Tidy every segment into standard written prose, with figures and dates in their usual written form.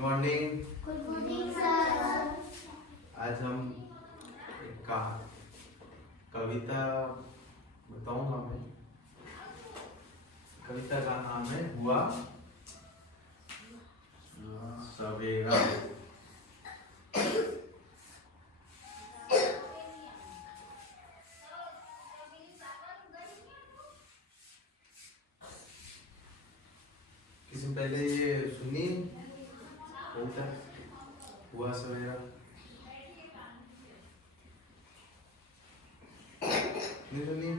Morning. Good morning sir. आज हम एक कविता बताऊंगा मैं। कविता का नाम है हुआ सवेरा। किसी पहले ये सुनी कविता हुआ सवेरा? नहीं सुनी?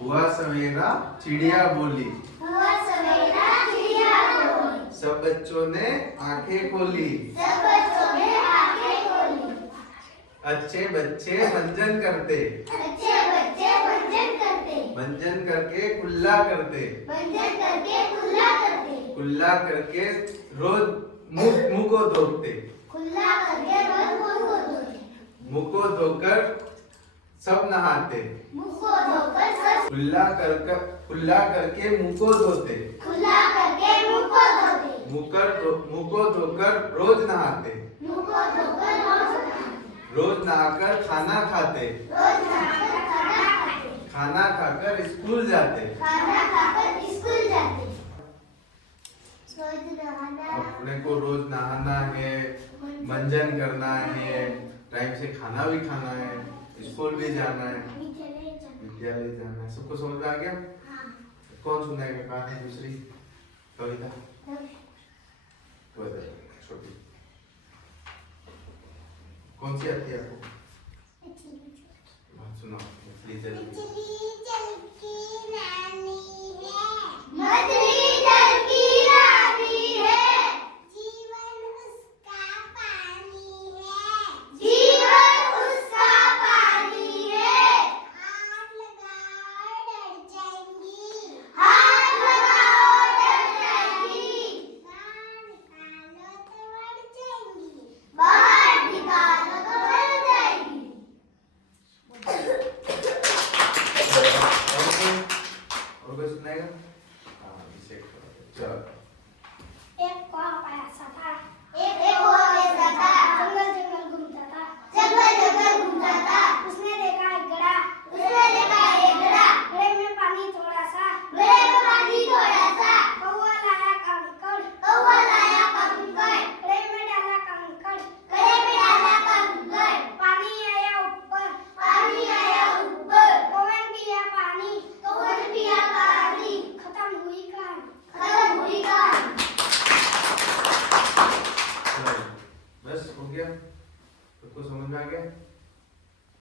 हुआ सवेरा चिड़िया बोली, हुआ सवेरा चिड़िया बोली, सब बच्चों ने आंखें खोली, सब बच्चों ने आंखें खोली, अच्छे बच्चे मंजन करते, अच्छे बच्चे मंजन करते, मंजन करके कुल्ला करते, मंजन करके कुल्ला करते, कुल्ला करके रोज मुंह को धोते, कुल्ला करके रोज मुंह को धोते, मुंह को धोकर सब नहाते, मुंह को धोकर सब कुल्ला करके मुंह को धोते, कुल्ला करके मुंह को धोते, मुंह को धोकर रोज नहाते, मुंह को धोकर रोज नहाते, रोज नहाकर खाना खाते, रोज नहाकर खाना खाते, खाना खाकर स्कूल जाते। खाना खाकर स्कूल जाते। रोज नहाना, अपने को रोज नहाना है, मंजन करना है, टाइम से खाना भी खाना है, स्कूल भी जाना है, विद्यालय जाना है। सबको समझ में आ गया? हाँ। कौन सुनाएगा कहानी दूसरी कविता? छोटी कौन सी आती है आपको? सुनाओ। मछली जल की मछली जल की रानी है, जीवन उसका पानी है, जीवन उसका पानी है, हाथ लगाओ डर जाएंगी, हाथ लगाओ डर जाएगी, बाहर निकालो तो मर जाएंगी, बाहर निकालो तो मर जाएगी। और कोई सुनाएगा? हाँ, इसे चलो। एक कौवा पैसा था, एक कौवा पैसा था, जंगल जंगल घूमता था, जंगल जंगल घूमता था, उसने देखा एक घड़ा, उसने देखा एक घड़ा, घड़े में पानी थोड़ा सा, घड़े में पानी थोड़ा सा, कौवा लाया कंकड़, कौवा लाया कंकड़, घड़े में डाला कंकड़, घड़े में डाला कंकड़, पानी आया ऊपर, पानी आया ऊपर, कौवे पिया पानी, कौवे पिया पानी, खत्म हुई कहानी। खत्म हुई कहानी। चलो, बस हो गया? सबको समझ में आ गया?